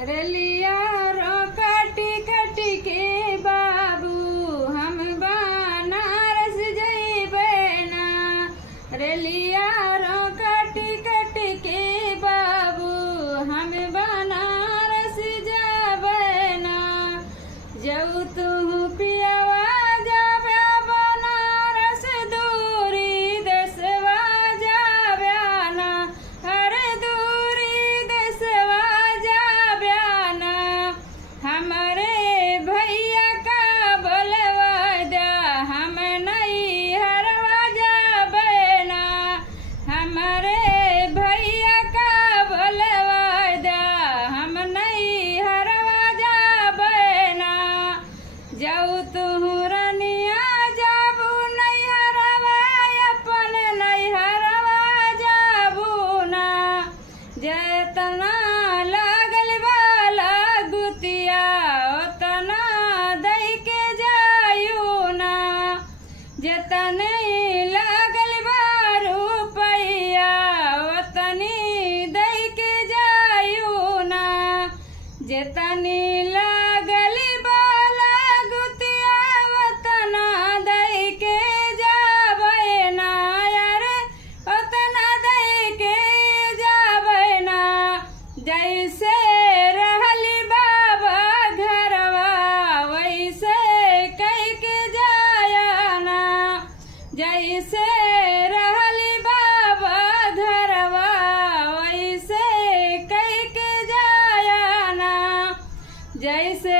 रलिया रो काटी काटी के बाबू हम बनारस जइबे ना। रलिया रो काटी काटी के बाबू हम बनारस जाबे ना। जऊ तू पियावा जाबे बनारस दूरी देशवा जाबे ना। अरे दूरी देशवा जाबे ना। हमारे भैया का बोलवा दा हम नहीं हरवा जाबे ना। हमारे भैया का बोलवा दा हम नहीं हरवा जाबे ना। जाऊ तू रनिया जाबू नहीं हरवा अपन नहीं हरवा जाबू ना। जेतना लागल वाला गुतिया ओतना दई के जायू ना। जेतने लागल बा रुपैया ओतनी दई के जायू ना। जेतनी लागल बाला गुतिया ओतना दई के जाबे ना। यार ओतना दई के जाबे ना। जैसे रहली बाबा घरवा वैसे कह के जाया ना। जैसे रहली बाबा घरवा वैसे कह के जाया ना। जैसे